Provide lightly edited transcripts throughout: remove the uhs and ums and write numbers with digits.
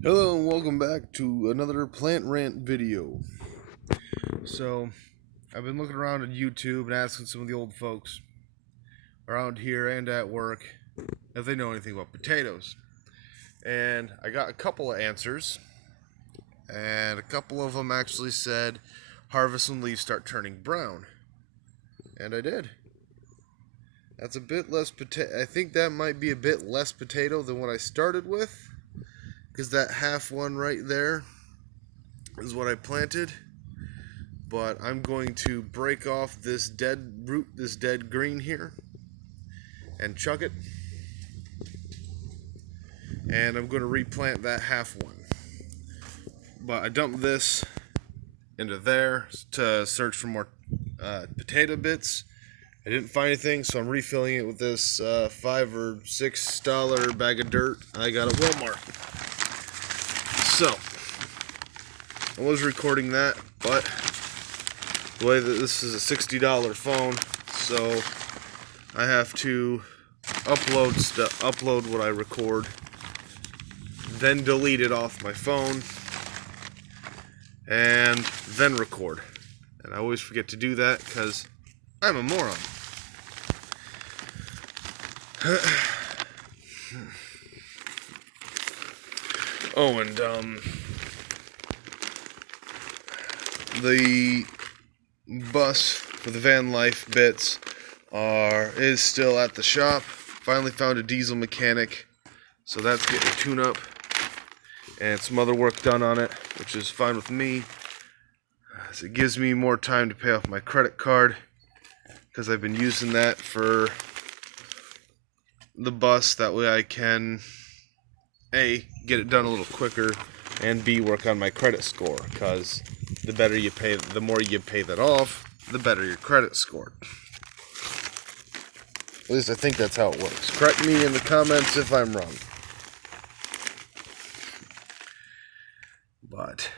Hello and welcome back to another Plant Rant video. So, I've been looking around on YouTube and asking some of the old folks around here and at work if they know anything about potatoes. And I got a couple of answers, and a couple of them actually said harvest when leaves start turning brown. And I did. That's a bit less potato. I think that might be a bit less potato than what I started with, because that half one right there is what I planted. But I'm going to break off this dead root, this dead green here, and chuck it. And I'm going to replant that half one. But I dumped this into there to search for more potato bits. I didn't find anything, so I'm refilling it with this $5 or $6 bag of dirt I got at Walmart. So, I was recording that, but the way that this is a $60 phone, so I have to upload what I record, then delete it off my phone, and then record. And I always forget to do that because I'm a moron. Oh, and the bus for the van life bits is still at the shop. Finally found a diesel mechanic, so that's getting a tune-up and some other work done on it, which is fine with me, as it gives me more time to pay off my credit card, because I've been using that for the bus. That way I can A, get it done a little quicker, and B, work on my credit score, because the better you pay, the more you pay that off, the better your credit score. At least I think that's how it works. Correct me in the comments if I'm wrong. But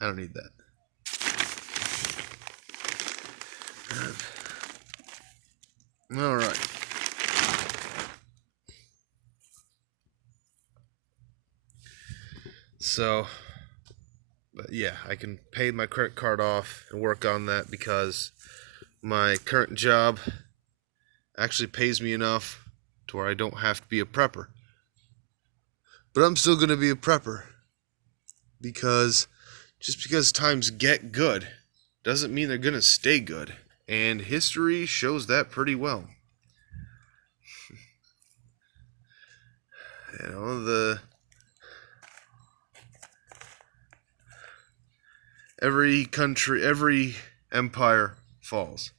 I don't need that. Alright. So, but yeah, I can pay my credit card off and work on that, because my current job actually pays me enough to where I don't have to be a prepper. But I'm still going to be a prepper, because just because times get good doesn't mean they're going to stay good. And history shows that pretty well. You know, every country, every empire falls.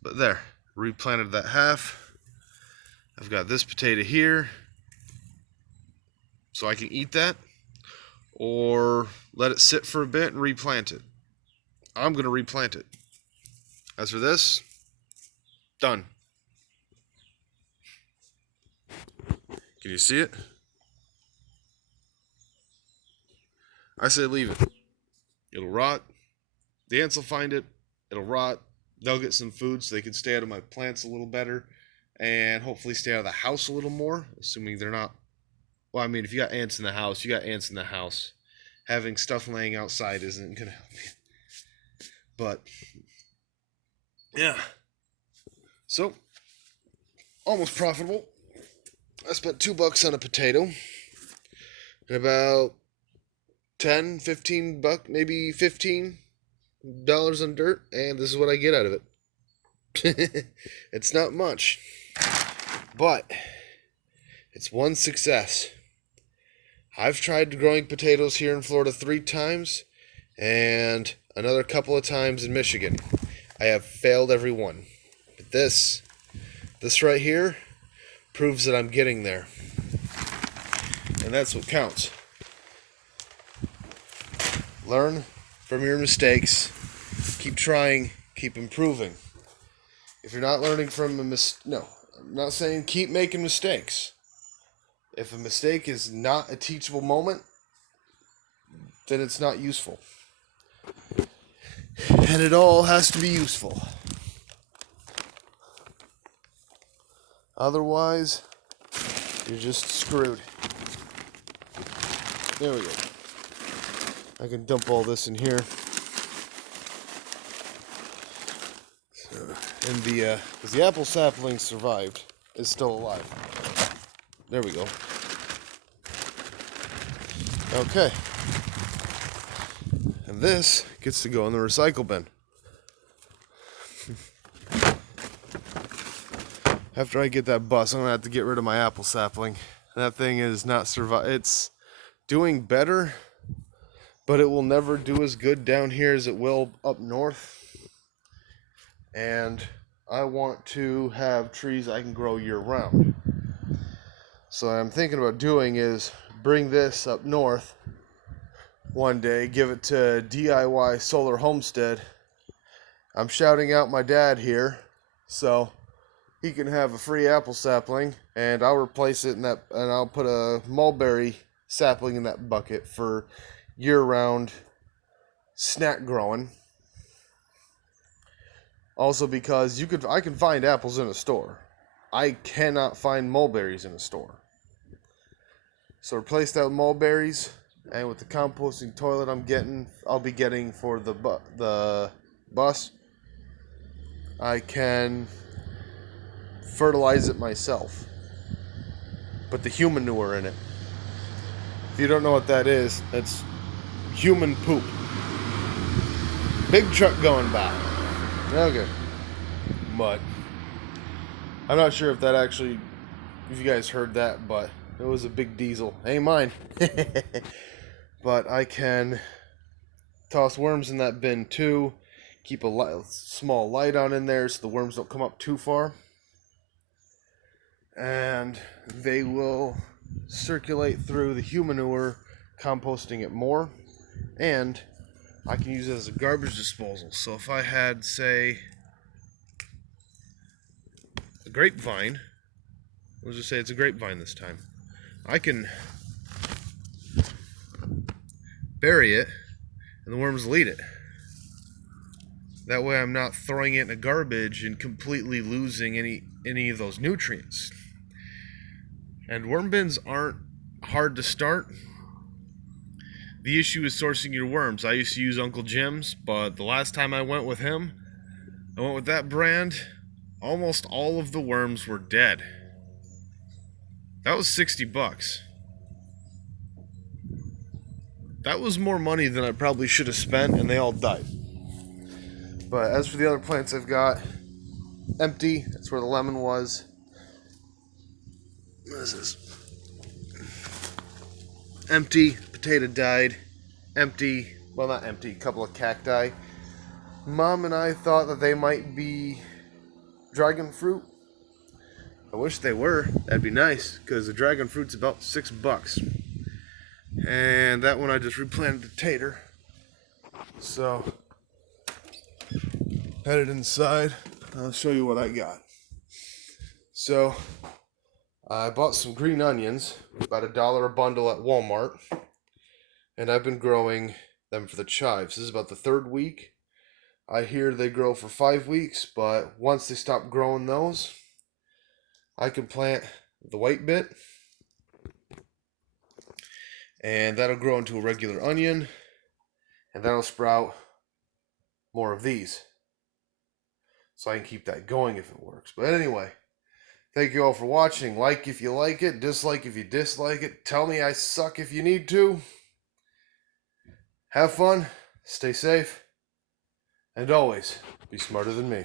But there, replanted that half. I've got this potato here, so I can eat that, or let it sit for a bit and replant it. I'm going to replant it. As for this, done. Can you see it? I say leave it. It'll rot. The ants will find it. It'll rot. They'll get some food so they can stay out of my plants a little better, and hopefully stay out of the house a little more, assuming they're not. Well, I mean, if you got ants in the house, you got ants in the house. Having stuff laying outside isn't going to help you. But, yeah. So, almost profitable. I spent $2 on a potato, and about 10, 15 bucks, maybe $15 on dirt, and this is what I get out of it. It's not much, but it's one success. I've tried growing potatoes here in Florida 3 times, and another couple of times in Michigan. I have failed every one. But this right here proves that I'm getting there. And that's what counts. Learn from your mistakes. Keep trying. Keep improving. If you're not learning from no, I'm not saying keep making mistakes. If a mistake is not a teachable moment, then it's not useful. And it all has to be useful. Otherwise, you're just screwed. There we go. I can dump all this in here. So, and because the apple sapling survived, is still alive. There we go. Okay. And this gets to go in the recycle bin. After I get that bus, I'm gonna have to get rid of my apple sapling. That thing is not It's doing better, but it will never do as good down here as it will up north. And I want to have trees I can grow year round. So what I'm thinking about doing is bring this up north one day, give it to DIY Solar Homestead. I'm shouting out my dad here, so he can have a free apple sapling, and I'll replace it in that, and I'll put a mulberry sapling in that bucket for year-round snack growing. Also, because I can find apples in a store. I cannot find mulberries in a store. So replace that with mulberries, and with the composting toilet I'll be getting for the bus, I can fertilize it myself. Put the human manure in it. If you don't know what that is, that's human poop. Big truck going by. Okay. But I'm not sure if you guys heard that, but it was a big diesel. Ain't mine. But I can toss worms in that bin too. Keep a small light on in there so the worms don't come up too far. And they will circulate through the human manure, composting it more. And I can use it as a garbage disposal. So if I had, say, a grapevine, let's just say it's a grapevine this time, I can bury it and the worms will eat it. That way I'm not throwing it in the garbage and completely losing any of those nutrients. And worm bins aren't hard to start. The issue is sourcing your worms. I used to use Uncle Jim's, but the last time I went with him, I went with that brand, almost all of the worms were dead. That was $60. That was more money than I probably should have spent, and they all died. But as for the other plants I've got, empty. That's where the lemon was. What is this? Empty. Potato died. Empty. Well, not empty. A couple of cacti. Mom and I thought that they might be dragon fruit. I wish they were. That'd be nice, because the dragon fruit's about $6. And that one I just replanted a tater. So, headed inside. I'll show you what I got. So, I bought some green onions, about $1 a bundle at Walmart. And I've been growing them for the chives. This is about the 3rd week. I hear they grow for 5 weeks, but once they stop growing those, I can plant the white bit, and that'll grow into a regular onion, and that'll sprout more of these. So I can keep that going if it works. But anyway, thank you all for watching. Like if you like it, dislike if you dislike it. Tell me I suck if you need to. Have fun, stay safe, and always be smarter than me.